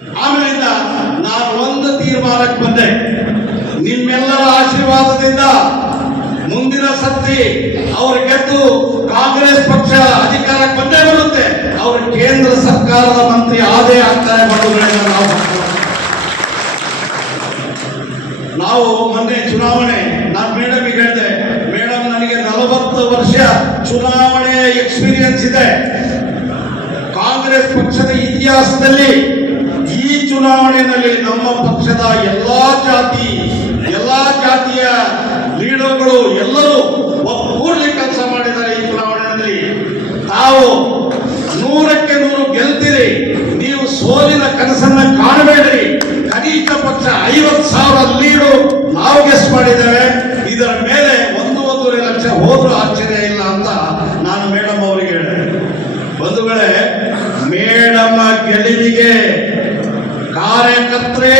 ಆಮೇಲಿಂದ ನಾನು ಒಂದು ತೀರ್ಮಾನಕ್ಕೆ ಬಂದೆ, ನಿಮ್ಮೆಲ್ಲರ ಆಶೀರ್ವಾದದಿಂದ ಮುಂದಿನ ಸತಿ ಅವ್ರ ಗೆದ್ದು ಕಾಂಗ್ರೆಸ್ ಪಕ್ಷ ಅಧಿಕಾರಕ್ಕೆ ಬಂದೇ ಬರುತ್ತೆ, ಅವರು ಕೇಂದ್ರ ಸರ್ಕಾರದ ಮಂತ್ರಿ ಆದೇ ಆಗ್ತಾರೆ. ನಾವು ಮೊನ್ನೆ ಚುನಾವಣೆ, ನಾನು ಮೇಡಮ್ಗೆ ಹೇಳಿದೆ, ಮೇಡಮ್ ನನಗೆ 40 ವರ್ಷ ಚುನಾವಣೆ ಎಕ್ಸ್ಪೀರಿಯನ್ಸ್ ಇದೆ, ಕಾಂಗ್ರೆಸ್ ಪಕ್ಷದ ಇತಿಹಾಸದಲ್ಲಿ ಈ ಚುನಾವಣೆಯಲ್ಲಿ ನಮ್ಮ ಪಕ್ಷದ ಎಲ್ಲಾ ಜಾತಿಯ ಲೀಡರ್ಗಳು ಎಲ್ಲರೂ ಒಗ್ಗೂಡಿ ಕೆಲಸ ಮಾಡಿದ್ದಾರೆ. ಈ ಚುನಾವಣೆಯಲ್ಲಿ ತಾವು 100ಕ್ಕೆ 100 ಗೆಲ್ತೀರಿ, ನೀವು ಸೋಲಿನ ಕನಸನ್ನ ಕಾಣಬೇಡ್ರಿ. ಕನಿಷ್ಠ ಪಕ್ಷ 50,000 ಲೀಡು ನಾವು ಗೆಸ್ ಮಾಡಿದ್ದೇವೆ, ಇದರ ಮೇಲೆ 1.5 ಲಕ್ಷ ಹೋದ್ರೂ ಆಶ್ಚರ್ಯ ಇಲ್ಲ ಅಂತ ನಾನು ಮೇಡಮ್ ಅವರಿಗೆ ಹೇಳಿದೆ. ಬಂಧುಗಳೇ, ಮೇಡಮ್ ಗೆಲುವಿಗೆ ಕಾರ್ಯಕರ್ತರೇ